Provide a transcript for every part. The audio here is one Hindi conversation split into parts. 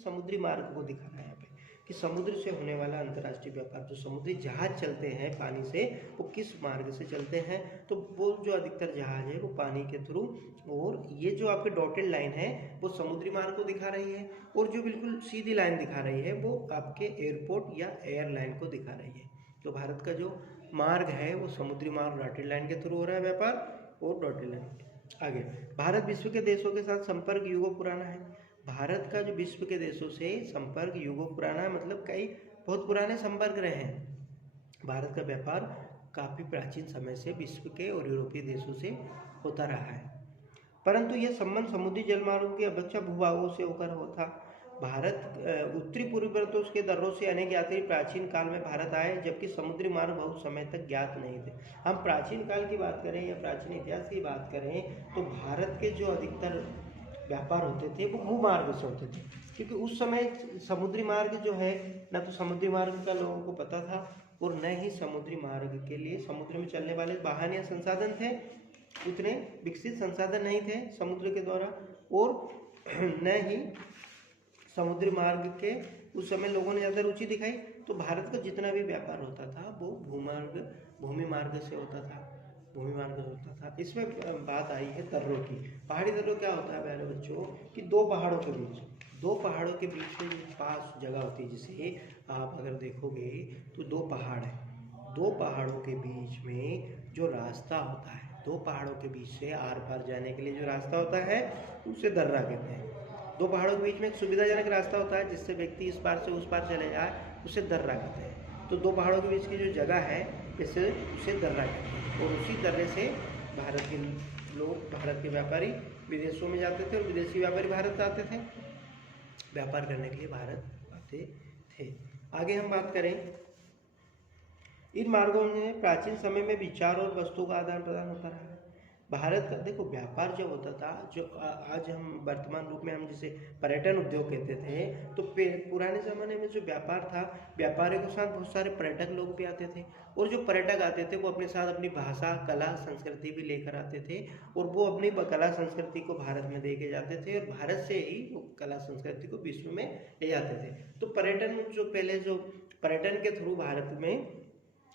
समुद्री मार्ग को दिखा रहा है यहाँ पे कि समुद्र से होने वाला अंतर्राष्ट्रीय व्यापार, जो समुद्री जहाज चलते हैं पानी से, वो किस मार्ग से चलते हैं। तो वो जो अधिकतर जहाज है वो पानी के थ्रू, और ये जो आपके डॉटेड लाइन है वो समुद्री मार्ग को दिखा रही है, और जो बिल्कुल सीधी लाइन दिखा रही है वो आपके एयरपोर्ट या एयरलाइन को दिखा रही है। तो भारत का जो मार्ग है वो समुद्री मार्ग डॉटेड लाइन के थ्रू हो रहा है व्यापार, और डॉटेड लाइन। आगे, भारत विश्व के देशों के साथ संपर्क युगों पुराना है। भारत का जो विश्व के देशों से संपर्क युगों पुराना है, मतलब कई बहुत पुराने संपर्क रहे हैं। भारत का व्यापार काफ़ी प्राचीन समय से विश्व के और यूरोपीय देशों से होता रहा है, परंतु यह संबंध समुद्री जलमार्गों की अपेक्षा भूभागों से होकर होता। भारत उत्तरी पूर्वी पर्वतों के दर्रों से अनेक यात्री प्राचीन काल में भारत आए, जबकि समुद्री मार्ग बहुत समय तक ज्ञात नहीं थे। हम प्राचीन काल की बात करें या प्राचीन इतिहास की बात करें तो भारत के जो अधिकतर व्यापार होते थे वो भूमार्ग से होते थे, क्योंकि उस समय समुद्री मार्ग जो है, न तो समुद्री मार्ग का लोगों को पता था और न ही समुद्री मार्ग के लिए समुद्र में चलने वाले वाहन या संसाधन थे, उतने विकसित संसाधन नहीं थे समुद्र के द्वारा, और न ही समुद्री मार्ग के उस समय लोगों ने ज़्यादा रुचि दिखाई। तो भारत का जितना भी व्यापार होता था वो भूमि मार्ग से होता था, भूमि मार्ग से होता था। इसमें बात आई है दर्रों की। पहाड़ी दर्रों क्या होता है प्यारे बच्चों कि दो पहाड़ों के बीच में पास जगह होती है, जिसे आप अगर देखोगे तो दो पहाड़ है, दो पहाड़ों के बीच में जो रास्ता होता है, दो पहाड़ों के बीच से आर पार जाने के लिए जो रास्ता होता है उसे दर्रा कहते हैं। दो पहाड़ों के बीच में एक सुविधाजनक रास्ता होता है जिससे व्यक्ति इस पार से उस पार चले जाए, उसे दर्रा कहते हैं। तो दो पहाड़ों के बीच की जो जगह है उसे दर्रा कहते हैं, और उसी दर्रे से भारत के लोग, भारत के व्यापारी विदेशों में जाते थे और विदेशी व्यापारी भारत आते थे, व्यापार करने के लिए भारत आते थे। आगे हम बात करें, इन मार्गों में प्राचीन समय में विचार और वस्तुओं का आदान प्रदान होता रहा है। भारत का देखो व्यापार जो होता था, जो आज हम वर्तमान रूप में हम जिसे पर्यटन उद्योग कहते थे, तो पुराने ज़माने में जो व्यापार था, व्यापारियों के साथ बहुत सारे पर्यटक लोग भी आते थे, और जो पर्यटक आते थे वो अपने साथ अपनी भाषा, कला, संस्कृति भी लेकर आते थे, और वो अपनी कला संस्कृति को भारत में दे के जाते थे, और भारत से ही वो कला संस्कृति को विश्व में ले जाते थे। तो पर्यटन जो पहले जो पर्यटन के थ्रू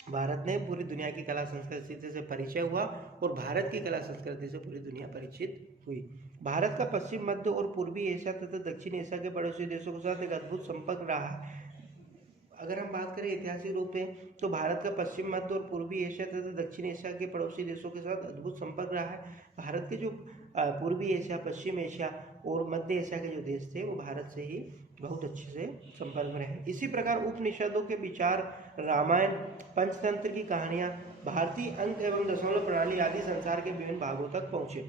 भारत ने पूरी दुनिया की कला संस्कृति से परिचय हुआ, और भारत की कला संस्कृति से पूरी दुनिया परिचित हुई। भारत का पश्चिम, मध्य और पूर्वी एशिया तथा दक्षिण एशिया के पड़ोसी देशों के साथ एक अद्भुत संपर्क रहा है। अगर हम बात करें ऐतिहासिक रूप में तो भारत का पश्चिम, मध्य और पूर्वी एशिया तथा दक्षिण एशिया के पड़ोसी देशों के साथ अद्भुत संपर्क रहा है। भारत के जो पूर्वी एशिया, पश्चिम एशिया और मध्य एशिया के जो देश थे वो भारत से ही बहुत अच्छे से संपर्क में रहे। इसी प्रकार उपनिषदों के विचार, रामायण, पंचतंत्र की कहानियाँ, भारतीय अंक एवं दशमलव प्रणाली आदि संसार के विभिन्न भागों तक पहुँचे।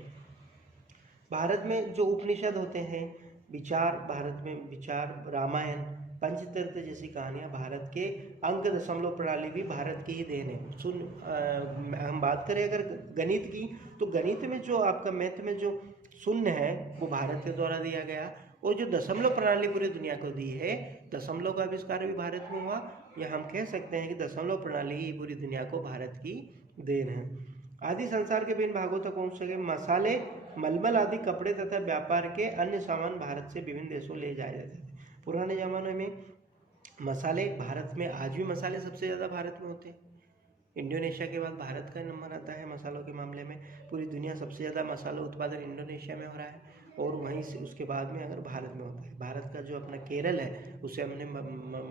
भारत में जो उपनिषद होते हैं, भारत में विचार, रामायण, पंचतंत्र जैसी कहानियाँ, भारत के अंक दशमलव प्रणाली भी भारत की ही देन है। हम बात करें अगर गणित की, तो गणित में जो आपका मैथ में जो शून्य है वो भारत के द्वारा दिया गया, और जो दशमलव प्रणाली पूरी दुनिया को दी है, दशमलव का आविष्कार भी भारत में हुआ, या हम कह सकते हैं कि दशमलव प्रणाली ही पूरी दुनिया को भारत की देन है। आदि संसार के विभिन्न भागों तक पहुँच सके। मसाले, मलमल आदि कपड़े तथा व्यापार के अन्य सामान भारत से विभिन्न देशों ले जाए जाते थे। पुराने ज़माने में मसाले, भारत में आज भी मसाले सबसे ज़्यादा भारत में होते हैं। इंडोनेशिया के बाद भारत का नंबर आता है मसालों के मामले में। पूरी दुनिया सबसे ज़्यादा मसाला उत्पादन इंडोनेशिया में हो रहा है, और वहीं से उसके बाद में अगर भारत में होता है। भारत का जो अपना केरल है उसे हमने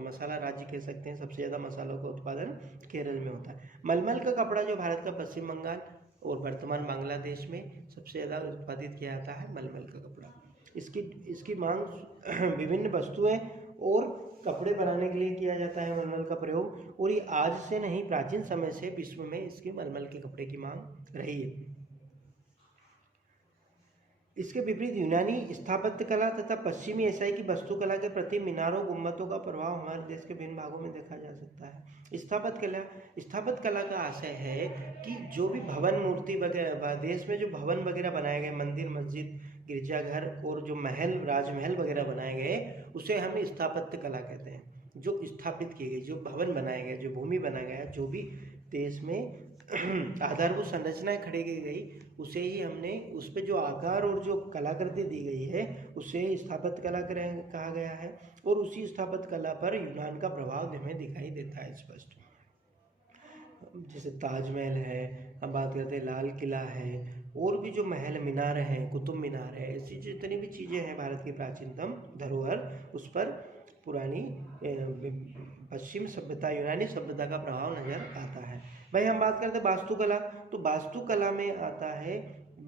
मसाला राज्य कह सकते हैं, सबसे ज़्यादा मसालों का उत्पादन केरल में होता है। मलमल का कपड़ा जो भारत का पश्चिम बंगाल और वर्तमान बांग्लादेश में सबसे ज़्यादा उत्पादित किया जाता है मलमल का कपड़ा। इसकी मांग विभिन्न वस्तुएं और कपड़े बनाने के लिए किया जाता है मलमल का प्रयोग, और ये आज से नहीं प्राचीन समय से विश्व में इसके मलमल के कपड़े की मांग रही है। इसके विपरीत यूनानी स्थापत्य कला तथा पश्चिमी एशियाई की वास्तुकला के प्रति मीनारों, गुम्बदों का प्रभाव हमारे देश के विभिन्न भागों में देखा जा सकता है। स्थापत्य कला का आशय है कि जो भी भवन, मूर्ति वगैरह, देश में जो भवन वगैरह बनाए गए, मंदिर, मस्जिद, गिरजाघर और जो महल, राजमहल वगैरह बनाए गए, उसे हम स्थापत्य कला कहते हैं। जो स्थापित किए गए, जो भवन बनाए गए, जो भूमि बनाया गया, जो भी देश में आधारभूत संरचनाएं खड़ी की गई, उसे ही हमने उस पे जो आकार और जो कलाकृति दी गई है उसे स्थापत्य कला कहा गया है। और उसी स्थापत्य कला पर यूनान का प्रभाव हमें दिखाई देता है स्पष्ट। जैसे ताजमहल है, हम बात करते हैं लाल किला है, और भी जो महल मीनार हैं, कुतुब मीनार है, ऐसी जितनी भी चीज़ें हैं भारत की प्राचीनतम धरोहर, उस पर पुरानी पश्चिम सभ्यता, यूनानी सभ्यता का प्रभाव नजर आता है। भाई हम बात करते हैं वास्तुकला, तो वास्तुकला में आता है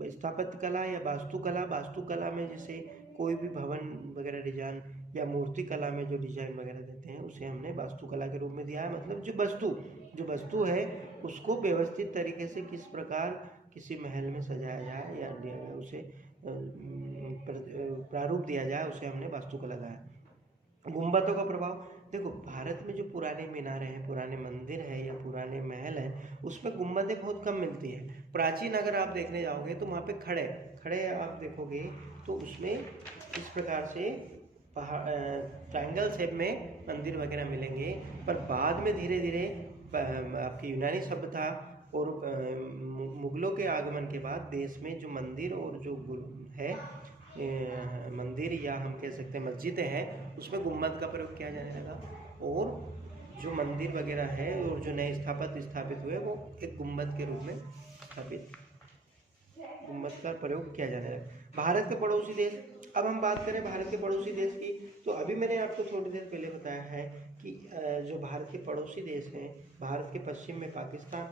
स्थापत्य कला या वास्तुकला। वास्तुकला में जैसे कोई भी भवन वगैरह डिजाइन या मूर्ति कला में जो डिजाइन वगैरह देते हैं उसे हमने वास्तुकला के रूप में दिया है। मतलब जो वस्तु है उसको व्यवस्थित तरीके से किस प्रकार किसी महल में सजाया जाए या उसे प्रारूप दिया जाए, उसे हमने वास्तुकला कहा। गुंबदों का प्रभाव, देखो भारत में जो पुराने मीनारे हैं, पुराने मंदिर है या पुराने महल है, उसमें गुंबदें बहुत कम मिलती है। प्राचीन अगर आप देखने जाओगे तो वहाँ पे खड़े आप देखोगे तो उसमें इस प्रकार से ट्रायंगल शेप में मंदिर वगैरह मिलेंगे। पर बाद में धीरे धीरे आपकी यूनानी सभ्यता और मुगलों के आगमन के बाद देश में जो मंदिर और जो है मंदिर या हम कह सकते हैं मस्जिदें हैं, उसमें गुम्बद का प्रयोग किया जाने लगा। और जो मंदिर वगैरह है और जो नए स्थापित हुए वो एक गुम्बद के रूप में गुम्बद का प्रयोग किया जाने लगा। भारत के पड़ोसी देश, अब हम बात करें भारत के पड़ोसी देश की, तो अभी मैंने आपको थोड़ी देर पहले बताया है कि जो भारत के पड़ोसी देश हैं, भारत के पश्चिम में पाकिस्तान,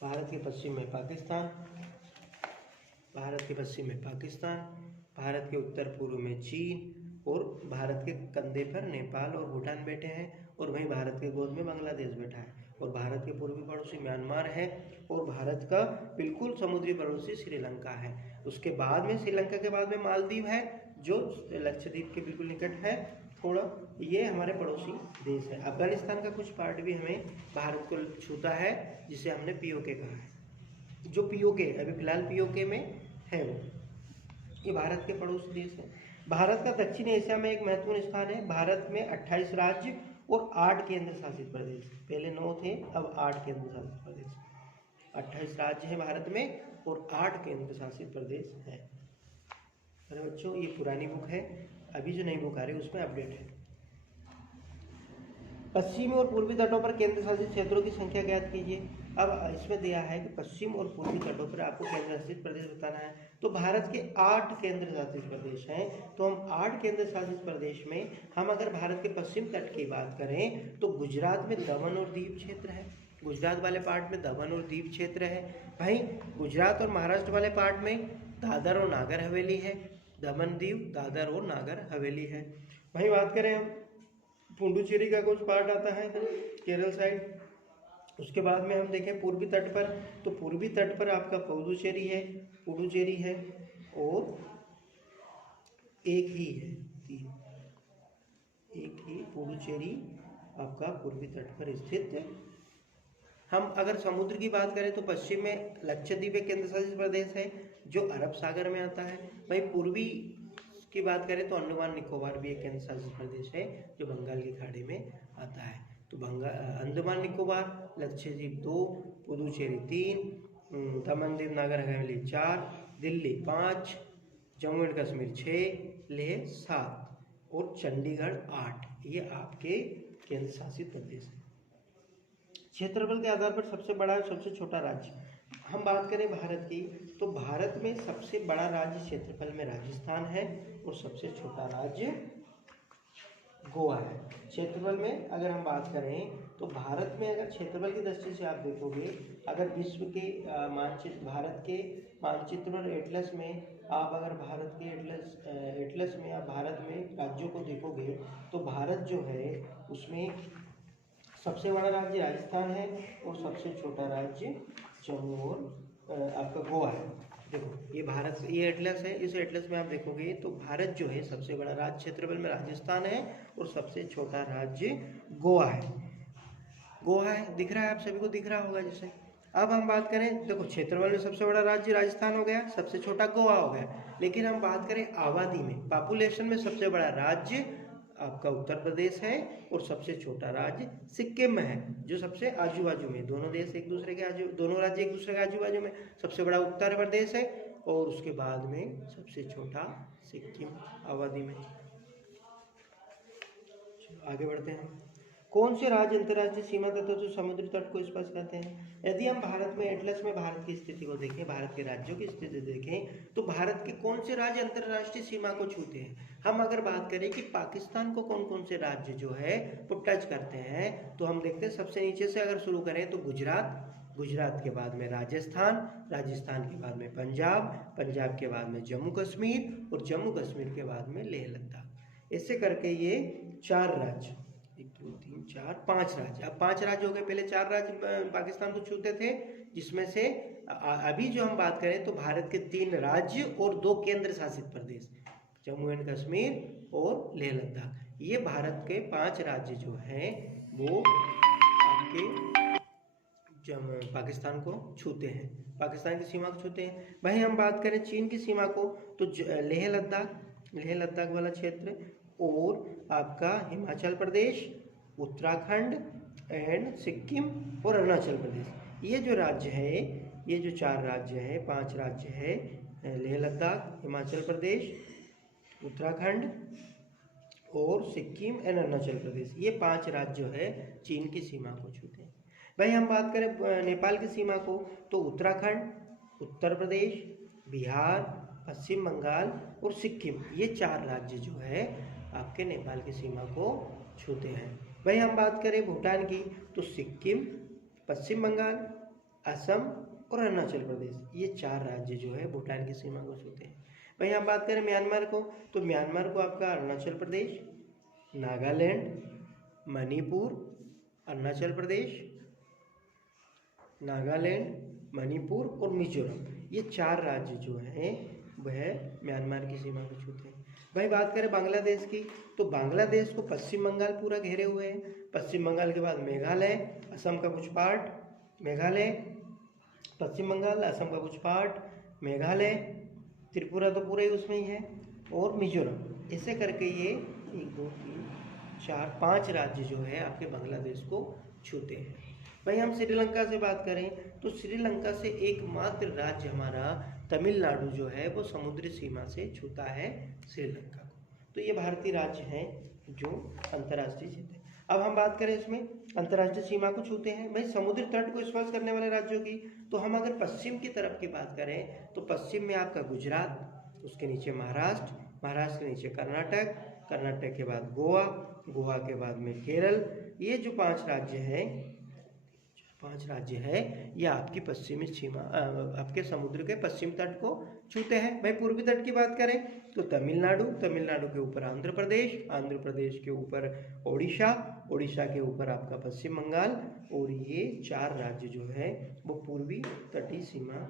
भारत के पश्चिम में भारत के उत्तर पूर्व में चीन और भारत के कंधे पर नेपाल और भूटान बैठे हैं, और वहीं भारत के गोद में बांग्लादेश बैठा है, और भारत के पूर्वी पड़ोसी म्यांमार है, और भारत का बिल्कुल समुद्री पड़ोसी श्रीलंका है। उसके बाद में श्रीलंका के बाद में मालदीव है जो लक्षद्वीप के बिल्कुल निकट है थोड़ा, ये हमारे पड़ोसी देश है। अफगानिस्तान का कुछ पार्ट भी हमें भारत को छूता है, जिसे हमने पीओके कहा है। जो पीओके अभी फिलहाल पीओके में है वो, ये भारत के पड़ोसी देश है। भारत का दक्षिण एशिया में एक महत्वपूर्ण स्थान है। भारत में 28 राज्य और 8 केंद्र शासित प्रदेश, पहले 9 थे अब 8 केंद्र शासित प्रदेश। 28 राज्य है भारत में और 8 केंद्र शासित प्रदेश है। अरे बच्चों ये पुरानी बुक है, अभी जो नई बुक आ रही है उसमें अपडेट है। पश्चिमी और पूर्वी तटों पर केंद्र शासित क्षेत्रों की संख्या ज्ञात कीजिए। अब इसमें दिया है कि पश्चिम और पूर्वी तटों पर आपको केंद्र शासित प्रदेश बताना है। तो भारत के 8 केंद्र शासित प्रदेश हैं, तो हम 8 केंद्र शासित प्रदेश में हम अगर भारत के पश्चिम तट की बात करें तो गुजरात में दमन और दीव क्षेत्र है। गुजरात वाले पार्ट में दमन और दीव क्षेत्र है। भाई गुजरात और महाराष्ट्र वाले पार्ट में दादर और नागर हवेली है। दमन दीव, दादर और नागर हवेली है। वहीं बात करें हम पुडुचेरी का कुछ पार्ट आता है केरल साइड। उसके बाद में हम देखें पूर्वी तट पर, तो पूर्वी तट पर आपका पुडुचेरी है और एक ही पुडुचेरी आपका पूर्वी तट पर स्थित है। हम अगर समुद्र की बात करें तो पश्चिम में लक्षद्वीप एक केंद्र शासित प्रदेश है जो अरब सागर में आता है। वहीं पूर्वी की बात करें तो अंडमान निकोबार भी एक केंद्र शासित प्रदेश है जो बंगाल की खाड़ी में आता है। तो अंडमान निकोबार, लक्षद्वीप 2, पुडुचेरी 3, दमन दीव नागर हवेली 4, दिल्ली 5, जम्मू एंड कश्मीर 6, लेह 7 और चंडीगढ़ 8, ये आपके केंद्र शासित प्रदेश है। क्षेत्रफल के आधार पर सबसे बड़ा और सबसे छोटा राज्य, हम बात करें भारत की तो भारत में सबसे बड़ा राज्य क्षेत्रफल में राजस्थान है और सबसे छोटा राज्य गोवा है। क्षेत्रफल में अगर हम बात करें तो भारत में अगर क्षेत्रफल की दृष्टि से आप देखोगे, अगर विश्व के मानचित्र, भारत के मानचित्र और एटलस में आप अगर भारत के एटलस में आप भारत में राज्यों को देखोगे तो भारत जो है उसमें सबसे बड़ा राज्य राजस्थान है और सबसे छोटा राज्य जम्मू और आपका गोवा है। देखो ये भारत, ये एटलस है, इस एटलस में आप देखोगे तो भारत जो है सबसे बड़ा राज्य क्षेत्रफल में राजस्थान है और सबसे छोटा राज्य गोवा है। दिख रहा है, आप सभी को दिख रहा होगा जैसे। अब हम बात करें, देखो क्षेत्रफल में सबसे बड़ा राज्य राजस्थान हो गया, सबसे छोटा गोवा हो गया। लेकिन हम बात करें आबादी में, पॉपुलेशन में सबसे बड़ा राज्य आपका उत्तर प्रदेश है और सबसे छोटा राज्य सिक्किम में है, जो सबसे आजू बाजू में, दोनों देश एक दूसरे के आजू, दोनों राज्य एक दूसरे के आजू बाजू में। सबसे बड़ा उत्तर प्रदेश है और उसके बाद में सबसे छोटा सिक्किम आबादी में। आगे बढ़ते हैं। कौन से राज्य अंतर्राष्ट्रीय सीमा तटों से समुद्री तट को स्पर्श करते हैं? यदि हम भारत में एटलस में भारत की स्थिति को देखें, भारत के राज्यों की स्थिति देखें, तो भारत के कौन से राज्य अंतर्राष्ट्रीय सीमा को छूते हैं? हम अगर बात करें कि पाकिस्तान को कौन कौन से राज्य जो है वो टच करते हैं, तो हम देखते हैं सबसे नीचे से अगर शुरू करें तो गुजरात, गुजरात के बाद में राजस्थान, राजस्थान के बाद में पंजाब, पंजाब के बाद में जम्मू कश्मीर और जम्मू कश्मीर के बाद में लेह लद्दाख। ऐसे करके ये 4 राज्य, 1 2 3 4 5 राज्य, अब 5 राज्य हो गए। पहले 4 राज्य पाकिस्तान को छूते थे, जिसमें से अभी जो हम बात करें तो भारत के 3 राज्य और 2 केंद्र शासित प्रदेश, जम्मू एंड कश्मीर और लेह लद्दाख, ये भारत के 5 राज्य जो हैं वो आपके पाकिस्तान को छूते हैं, पाकिस्तान की सीमा को छूते हैं। वहीं हम बात करें चीन की सीमा को, तो लेह लद्दाख, लेह लद्दाख वाला क्षेत्र और आपका हिमाचल प्रदेश, उत्तराखंड एंड सिक्किम और अरुणाचल प्रदेश, ये जो राज्य है, ये जो 4 राज्य हैं, 5 राज्य है, लेह लद्दाख, हिमाचल प्रदेश, उत्तराखंड और सिक्किम एंड अरुणाचल प्रदेश, ये 5 राज्य जो है चीन की सीमा को छूते हैं। भाई हम बात करें नेपाल की सीमा को, तो उत्तराखंड, उत्तर प्रदेश, बिहार, पश्चिम बंगाल और सिक्किम, ये 4 राज्य जो है आपके नेपाल की सीमा को छूते हैं। भाई हम बात करें भूटान की, तो सिक्किम, पश्चिम बंगाल, असम और अरुणाचल प्रदेश, ये 4 राज्य जो है भूटान की सीमा को छूते हैं। भाई हम बात करें म्यांमार को, तो म्यांमार को आपका अरुणाचल प्रदेश, नागालैंड, मणिपुर, अरुणाचल प्रदेश, नागालैंड, मणिपुर और मिजोरम, ये 4 राज्य जो हैं वह म्यांमार की सीमा को छूते हैं। भाई बात करें बांग्लादेश की, तो बांग्लादेश को पश्चिम बंगाल पूरा घेरे हुए हैं, पश्चिम बंगाल के बाद मेघालय, असम का कुछ पार्ट, मेघालय, पश्चिम बंगाल, असम का कुछ पार्ट, मेघालय, त्रिपुरा तो पूरा ही उसमें ही है, और मिजोरम। ऐसे करके ये 1 2 3 4 5 राज्य जो है आपके बांग्लादेश को छूते हैं। भाई हम श्रीलंका से बात करें, तो श्रीलंका से एकमात्र राज्य हमारा तमिलनाडु जो है वो समुद्री सीमा से छूता है श्रीलंका को। तो ये भारतीय राज्य हैं जो अंतर्राष्ट्रीय क्षेत्र है। अब हम बात करें इसमें अंतर्राष्ट्रीय सीमा को छूते हैं। भाई समुद्री तट को स्पर्श करने वाले राज्यों की, तो हम अगर पश्चिम की तरफ की बात करें तो पश्चिम में आपका गुजरात, उसके नीचे महाराष्ट्र, महाराष्ट्र के नीचे कर्नाटक, कर्नाटक के बाद गोवा, गोवा के बाद में केरल, ये जो 5 राज्य हैं, 5 राज्य है, ये आपकी पश्चिमी सीमा आपके समुद्र के पश्चिम तट को छूते हैं। भाई पूर्वी तट की बात करें तो तमिलनाडु, तमिलनाडु के ऊपर आंध्र प्रदेश, आंध्र प्रदेश के ऊपर ओडिशा, ओडिशा के ऊपर आपका पश्चिम बंगाल, और ये 4 राज्य जो है वो पूर्वी तटीय सीमा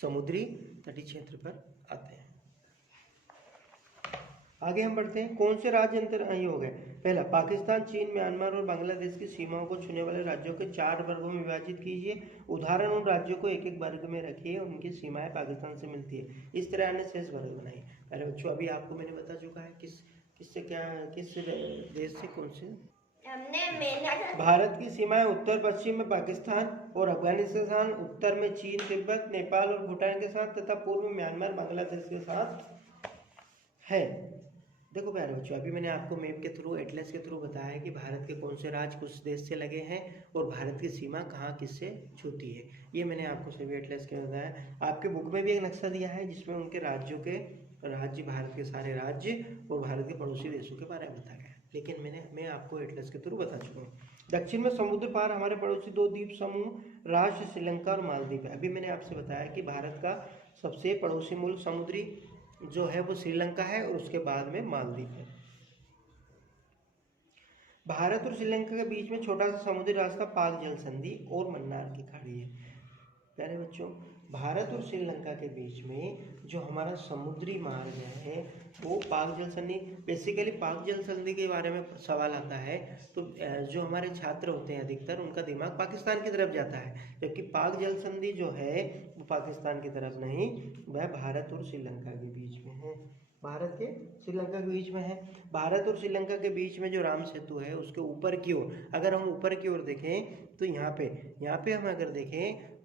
समुद्री तटीय क्षेत्र पर आते हैं। आगे हम बढ़ते हैं। कौन से राज्य ये हो गए, पहला पाकिस्तान, चीन, म्यांमार और बांग्लादेश की सीमाओं को छूने वाले राज्यों के 4 वर्गों में विभाजित कीजिए। उदाहरण उन राज्यों को एक एक वर्ग में रखिए, उनकी सीमाएं पाकिस्तान से मिलती है। इस तरह अन्य शेष वर्ग बनाइए। अरे बच्चों अभी आपको मैंने बता चुका है किस देश से कौन से। भारत की सीमाएं उत्तर पश्चिम में पाकिस्तान और अफगानिस्तान, उत्तर में चीन, तिब्बत, नेपाल और भूटान के साथ तथा पूर्व में म्यांमार, बांग्लादेश के साथ है। देखो प्यारे बच्चों, अभी मैंने आपको मैप के थ्रू, एटलस के थ्रू बताया कि भारत के कौन से राज्य कुछ देश से लगे हैं और भारत की सीमा कहाँ किससे छूती है। ये मैंने आपको सभी एटलस के बताया। आपके बुक में भी एक नक्शा दिया है जिसमें उनके राज्यों के राज्य, भारत के सारे राज्य और भारत के पड़ोसी देशों के बारे में बताया गया, लेकिन मैं आपको एटलस के थ्रू बता चुका हूँ। दक्षिण में समुद्र पार हमारे पड़ोसी 2 द्वीप समूह राष्ट्र श्रीलंका और मालदीव है। अभी मैंने आपसे बताया कि भारत का सबसे पड़ोसी मुल्क समुद्री जो है वो श्रीलंका है और उसके बाद में मालदीव है। भारत और श्रीलंका के बीच में छोटा सा समुद्री रास्ता पाक जल संधि और मन्नार की खाड़ी है। प्यारे बच्चों, भारत और श्रीलंका के बीच में जो हमारा समुद्री मार्ग है वो पाक जल संधि, बेसिकली पाक जल संधि के बारे में सवाल आता है तो जो हमारे छात्र होते हैं अधिकतर उनका दिमाग पाकिस्तान की तरफ जाता है, जबकि पाक जल संधि जो है वो पाकिस्तान की तरफ नहीं, वह भारत और श्रीलंका के बीच में है। भारत के श्रीलंका के बीच में है। भारत और श्रीलंका के बीच में जो राम सेतु है उसके ऊपर की ओर, अगर हम ऊपर की ओर देखें तो यहाँ पे हम अगर देखें